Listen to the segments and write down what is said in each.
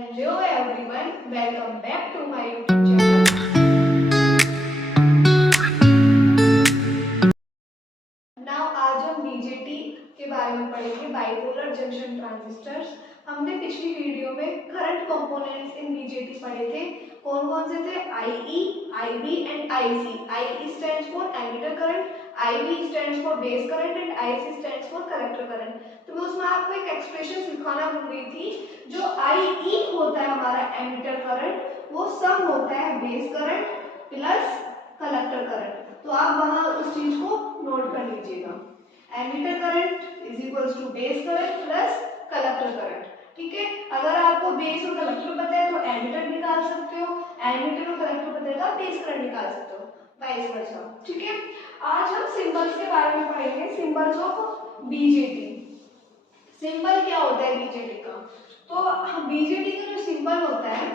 Hello everyone, welcome back to my YouTube channel. Now आज हम BJT के बारे में पढ़ेंगे, बाइपोलर जंक्शन ट्रांजिस्टर्स। हमने पिछली वीडियो में करंट कंपोनेंट्स इन BJT पढ़े थे। कौन कौन से थे? IE, IB and IC। IE stands for emitter current, IB stands for base current and IC stands for collector current. तो मैं उसमें आपको एक एक्सप्रेशन सिखाना भूल गई थी। जो IE होता है हमारा एमीटर करंट, वो सम होता है base current plus collector current. तो आप वहां उस चीज को नोट कर लीजिएगा। Emitter current is equals to base current plus collector current. ठीक है, अगर आपको बेस और कलेक्टर पता है तो एमीटर निकाल सकते हो, एमीटर और कलेक्टर पता है तो आप बेस करंट निकाल सकते हो, वाइस वर्सा। ठीक है, आज हम सिंबल्स के बारे में पढ़ेंगे, सिंबल्स ऑफ बीजेटी। सिंबल क्या होता है बीजेटी का? तो बीजेटी का जो सिंबल होता है,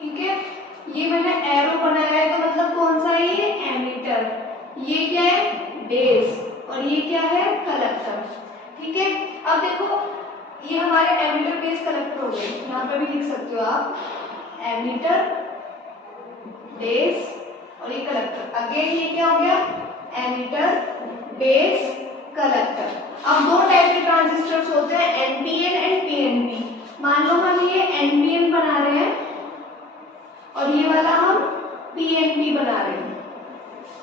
ठीक है, ये मैंने एरो बनाया है तो मतलब कौन सा है ये? एमीटर। ये क्या है? बेस। और ये क्या है? कलेक्टर। ठीक है, अब देखो ये हमारे एमीटर बेस कलेक्टर हो गए, यहाँ पे भी लिख सकते हो आप एमीटर बेस और ये कलेक्टर। अगेन ये क्या हो गया? Emitter base collector. अब दो टाइप के ट्रांजिस्टर्स होते हैं, एनपीएन एंड पीएनपी। मान लो हम ये एनपीएन बना रहे हैं और ये वाला हम पीएनपी बना रहे हैं।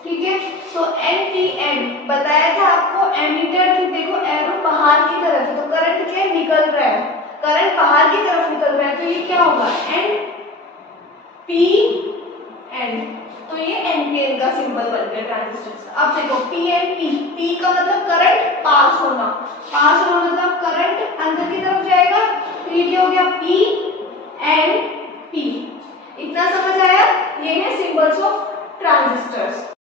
ठीक है, तो एनपीएन बताया था आपको, एमीटर की देखो एरो बाहर की तरफ है तो करंट क्या निकल रहा है, करंट बाहर की तरफ निकल रहा है, तो ये क्या होगा? N P N. तो ये एनपीएन का सिंबल बन गया ट्रांजिस्टर। अब देखो पीएनपी, पी का मतलब करंट पास होना, पास होना मतलब करंट अंदर की तरफ जाएगा, तो ये क्या हो गया? P N P. इतना समझ आया? ये है सिंबल्स ऑफ ट्रांजिस्टर्स।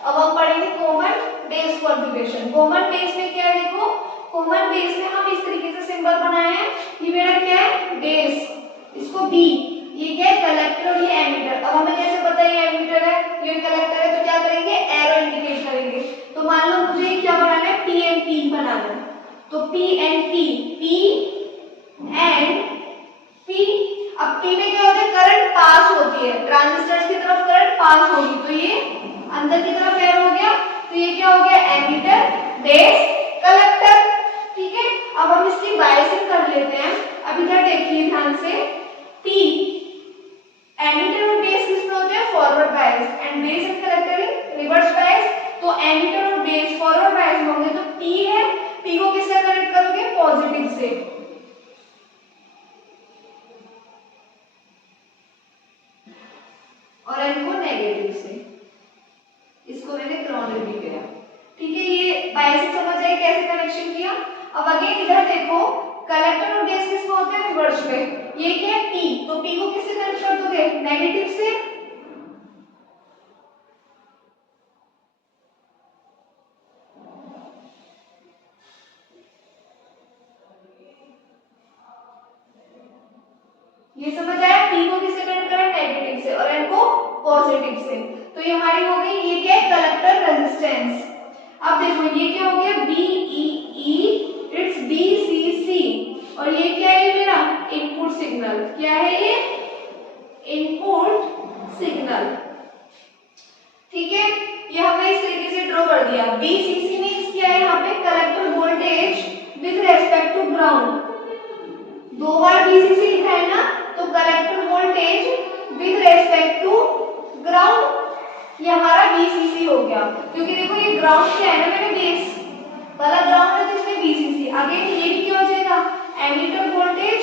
अब हम पढ़ेंगे common base configuration. Common base में क्या है? देखो कॉमन बेस में हम इस तरीके से सिंबल बनाए हैं। ये मेरा क्या है? बेस, इसको बी, ये क्या है? कलेक्टर और ये एमीटर। अब हमें कैसे पता है ये एमीटर है ये कलेक्टर है? तो क्या करेंगे? एरो इंडिकेट करेंगे। तो मान लो मुझे क्या बनाना है? पी एंड पी बनाना है, तो P and P, P and P. अब पी में क्या होता है? करंट पास होती है, ट्रांजिस्टर की तरफ करंट पास होगी, तो ये अंदर की तरफ एरो हो गया, तो ये क्या हो गया? Emitter base collector. ठीक है, अब हम इसकी बायसिंग कर लेते हैं। अब इधर देखिए ध्यान से, पी एमीटर और बेस किसमें होते हैं? Forward bias, and base and collector in reverse bias. तो एमीटर और बेस फॉरवर्ड बायस होंगे, तो पी है, पी को किससे कनेक्ट करोगे? पॉजिटिव से, और एन को नेगेटिव से। इसको मैंने ग्राउंड भी किया। ठीक है, ये बायसिंग समझ आई कैसे कनेक्शन किया। अब अगेन इधर देखो, कलेक्टर और बेस किसमें होते हैं? रिवर्स में। ये क्या है? पी, तो पी को किससे कनेक्ट कर दोगे? नेगेटिव से। ये समझ आया? पी को किससे कनेक्ट करें? नेगेटिव से, और एन को पॉजिटिव से। तो ये हमारी हो गई, ये क्या है? Collector resistance. अब देखो ये क्या हो गया? B E E, it's B C C, और ये क्या है मेरा? Input signal. क्या है ये? Input signal. ठीक है, ये हमने इस तरीके से ड्रॉ कर दिया। बी सी सी मींस क्या है? यहाँ पे collector voltage with respect to ground. दो बार बीसीसी लिखा है ना, तो collector voltage with respect to ground, ये हमारा बीसीसी हो गया। क्योंकि देखो ये ग्राउंड क्या है ना, मैंने बेस वाला ग्राउंड है तो इसमें बीसीसी। अगेन ये भी क्या हो जाएगा? Emitter voltage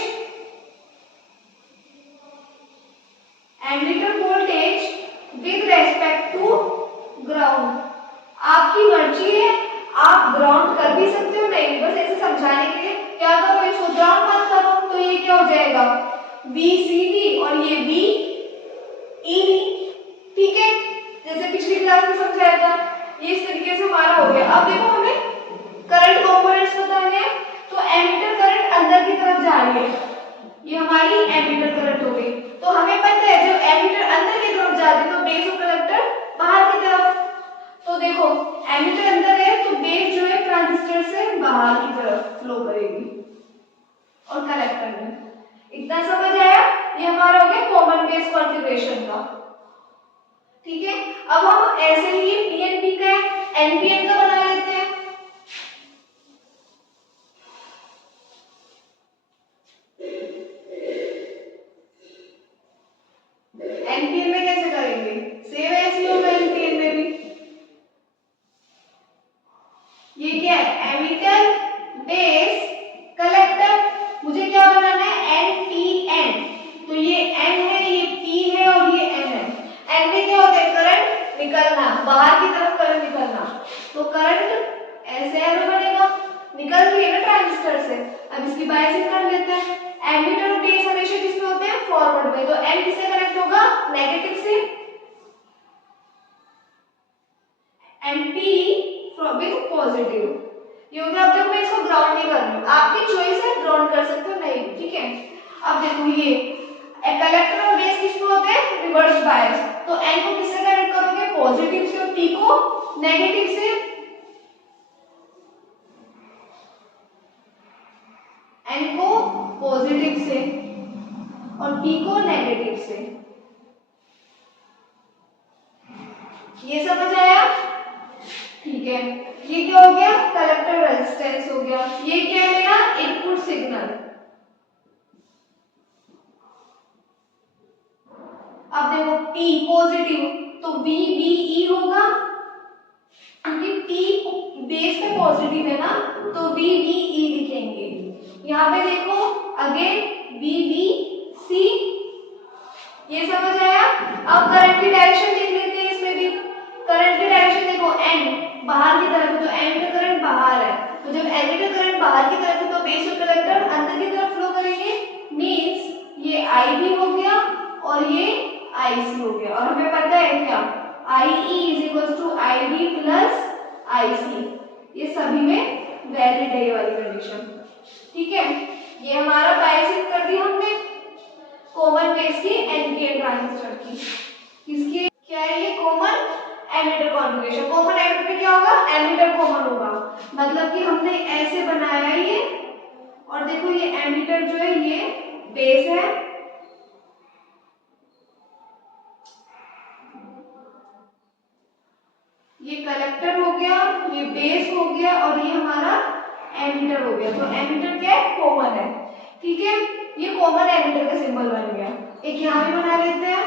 emitter voltage with respect to ground. आपकी मर्जी है, आप ग्राउंड कर भी सकते हो, नहीं बस ऐसे समझाने के लिए क्या करो, इसको ग्राउंड मत करो तो ये क्या हो जाएगा VCD और ये VED। ठीक है, जैसे पिछली क्लास में समझाया था, ये इस तरीके से हमारा हो गया। अब देखो हमें करंट कंपोनेंट्स बताने हैं, तो एमीटर करंट अंदर की तरफ जा रही है, ये हमारी एमीटर करंट हो गई। तो हमें पता है जब एमीटर अंदर की तरफ जाती है तो बेस और कलेक्टर बाहर की तरफ। तो देखो एमीटर अंदर है तो बेस जो है ट्रांजिस्टर से बाहर की तरफ फ्लो करेगी और कलेक्टर में। इतना समझ आया? ये हमारा हो गया कॉमन बेस कॉन्फ़िगरेशन का। ठीक है, अब हम ऐसे ही पीएनपी का एनपीएन का बना लेते हैं। एनपीएन में कैसे करेंगे? सेम ऐसे ही होगा एनपीएन में भी। ये क्या है? Emitter base collector. मुझे क्या बनाना है? एनपीएन। तो ये एन है, ये पी है और ये एन है। एन में क्या होता है? करंट निकलना, बाहर की तरफ करंट निकलना। तो करंट ऐसे एरो बनेगा, निकल रही है ना ट्रांजिस्टर से। अब इसकी बायसिंग कर लेते हैं। एमीटर और बेस हमेशा किसमें होते हैं? फॉरवर्ड में। तो एन किससे कनेक्ट होगा? नेगेटिव से, एंड पी विद पॉजिटिव। ये हो गया। अब देखो मैं इसको ग्राउंड नहीं कर रही हूँ, आपकी चॉइस है, ग्राउंड कर सकते हो नहीं। ठीक है, अब देखो ये कलेक्टर और बेस किसमें होते हैं? Reverse bias. तो एन को किससे कनेक्ट करोगे? पॉजिटिव से, और पी को नेगेटिव से। एन को पॉजिटिव से और पी को नेगेटिव से। ये समझ आया? ठीक है, ये क्या हो गया? कलेक्टर रेजिस्टेंस हो गया। ये क्या है मेरा? Input signal. अब देखो P पॉजिटिव तो VBE होगा, क्योंकि P बेस पे पॉजिटिव है ना, तो VBE लिखेंगे। यहाँ पे देखो अगेन VBC। ये समझ आया? अब करंट की डायरेक्शन देख लेते हैं इसमें भी। करंट की डायरेक्शन देखो, N बाहर की तरफ है तो एमीटर करंट बाहर है। तो जब एमीटर करंट बाहर की तरफ है तो बेस और कलेक्टर अंदर की तरफ फ्लो करेंगे। मींस ये IB हो गया और ये IC हो गया। और हमें पता है क्या? IE is to IB plus IC। ये सभी में वैलिड है ये वाली कंडीशन। ठीक है, ये हमारा बायसिंग कर दी हमने कॉमन बेस की एनपीएन ट्रांजिस्टर की। किसकी क्या है? ये common ammeter configuration. Common ammeter में क्या होगा? एमीटर कॉमन होगा, मतलब कि हमने ऐसे बनाया ये, और देखो ये एमीटर जो है ये बेस है, ये कलेक्टर हो गया, ये बेस हो गया और ये हमारा एमीटर हो गया। तो एमीटर क्या है? कॉमन है। ठीक है, ये कॉमन एमीटर का सिंबल बन गया। एक यहाँ भी बना लेते हैं,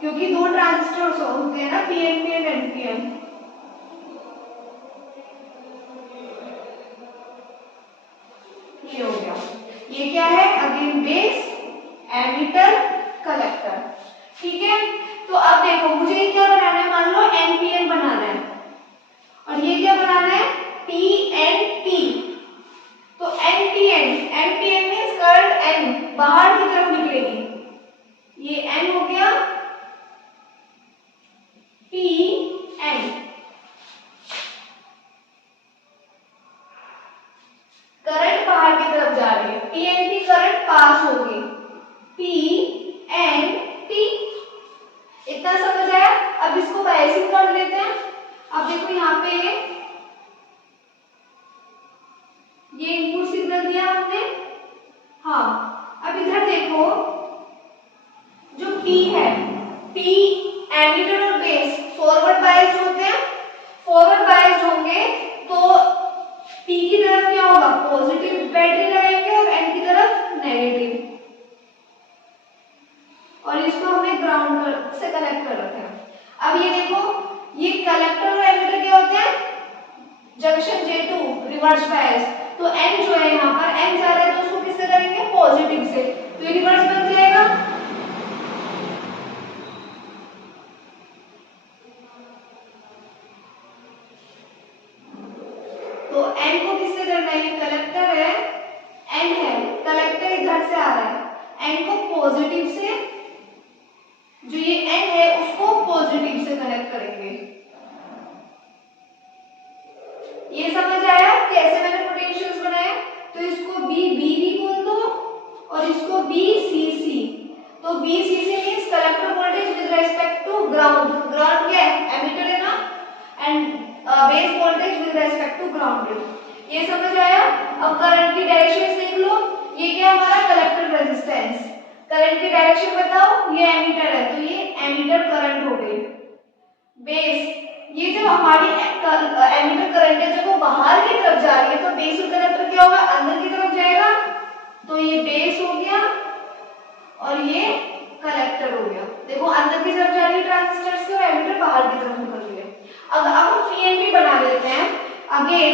क्योंकि दो ट्रांजिस्टर होते हैं ना, पीएनपी एंड एनपीएन। ये हो गया। ये क्या है? Again base, emitter, collector. ठीक है, तो अब देखो मुझे ये क्या बनाना है? मान लो एनपीएन बनाना है और ये क्या बनाना है? पीएनपी। तो एनपीएन मींस करंट एन बाहर की तरफ निकलेगी। ये एन हो गया, पीएन। करंट बाहर की तरफ जा रही है, पीएनपी करंट पास होगी, पीएनपी। इतना समझ आया? अब इसको बायसिंग कर लेते हैं। अब देखो यहाँ पे ये इनपुट सिग्नल दिया हमने। हाँ, अब इधर देखो जो P है, P एमीटर और बेस फॉरवर्ड बायस्ड होते हैं। फॉरवर्ड बायस्ड होंगे तो P की तरफ क्या होगा? पॉजिटिव बैटरी लगाएंगे और N की तरफ नेगेटिव। और इसको हमने ग्राउंड से कनेक्ट कर रखा है। अब ये देखो, ये कलेक्टर और एमीटर क्या होते हैं? Junction J2 reverse bias. तो N जो है यहाँ पर N जा रहा है तो उसको किससे करेंगे? पॉजिटिव से। तो ये रिवर्स बन जाएगा। एंड को पॉजिटिव से, जो ये एंड है उसको पॉजिटिव से कनेक्ट करेंगे। ये समझ आया कैसे मैंने पोटेंशियल्स बनाए? तो इसको बी बी भी बोल दो और इसको बी सी सी। तो B C C means collector voltage with respect to ground. Ground क्या है? एमिटर है ना, and base voltage with respect to ground. ये समझ आया? अब करंट की डायरेक्शन देख लो। ये क्या हमारा कलेक्टर रेजिस्टेंस। करंट की डायरेक्शन बताओ, ये एमिटर है तो ये एमिटर करंट हो गई। बेस, ये जो हमारी एमिटर करंट है जब वो बाहर की तरफ जा रही है तो बेस और कलेक्टर क्या होगा? अंदर की तरफ जाएगा। तो ये बेस हो गया और ये कलेक्टर हो गया। देखो अंदर की तरफ जा रही है ट्रांजिस्टर से और एमिटर बाहर की तरफ निकल रही है। अब हम पीएनपी बना लेते हैं। अगेन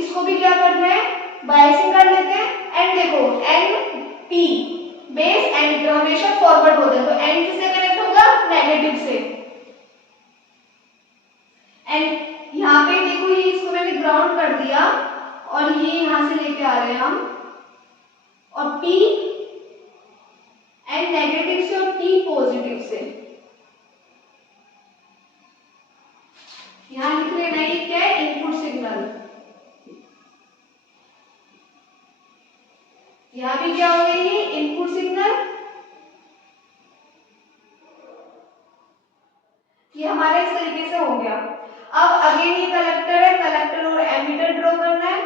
इसको भी क्या करना है? बायसिंग कर लेते हैं। एंड देखो एन पी बेस एमिटर हमेशा फॉरवर्ड होते हैं, तो एन किससे कनेक्ट होगा? नेगेटिव से। एंड यहाँ पे देखो ये इसको मैंने ग्राउंड कर दिया और ये यहां से लेके आ रहे हैं हम, और P एंड नेगेटिव से और P पॉजिटिव से। यहां लिख लेना ये क्या है? Input signal. यहां भी क्या हो गई? ये इनपुट सिग्नल। ये हमारा इस तरीके से हो गया। अब अगेन ये कलेक्टर है, कलेक्टर और एमिटर ड्रॉ करना है।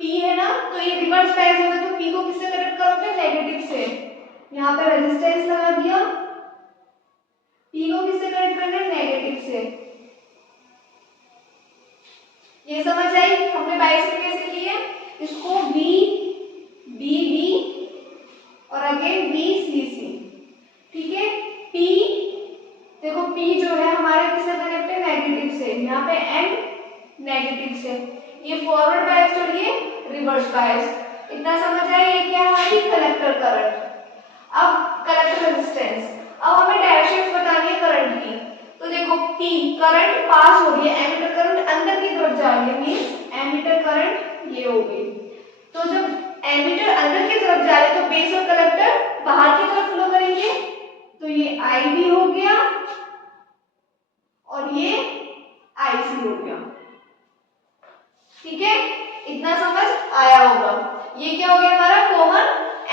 P है ना, तो ये रिवर्स बायस होगा तो P को किससे कनेक्ट करोगे? नेगेटिव से। यहाँ पे रेजिस्टेंस लगा दिया। P को किससे कनेक्ट करना है? नेगेटिव से। ये समझ आई? हमने बायसिंग कैसे की है? इसको B B B और अगेन B C C। ठीक है? P देखो P जो है हमारे किससे कनेक्ट है? नेगेटिव से। यहाँ पे एंड नेगेटिव से। ये फॉरवर्ड बायस और ये रिवर्स बायस। इतना समझ आया? ये क्या हमारी कलेक्टर करंट। अब कलेक्टर रेजिस्टेंस। अब हमें डायरेक्शंस बतानी है करंट की। तो देखो P करंट पास हो रही है, एमिटर करंट अंदर की तरफ जा रही है, मींस एमिटर करंट ये हो गई। तो जब एमिटर अंदर की तरफ जा रहे हैं तो बेस और कलेक्टर बाहर की तरफ फ्लो करेंगे। तो ये I भी हो गया और ये IC हो गया। ठीक है? इतना समझ आया होगा। ये क्या हो गया हमारा? Common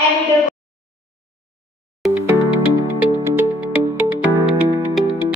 emitter.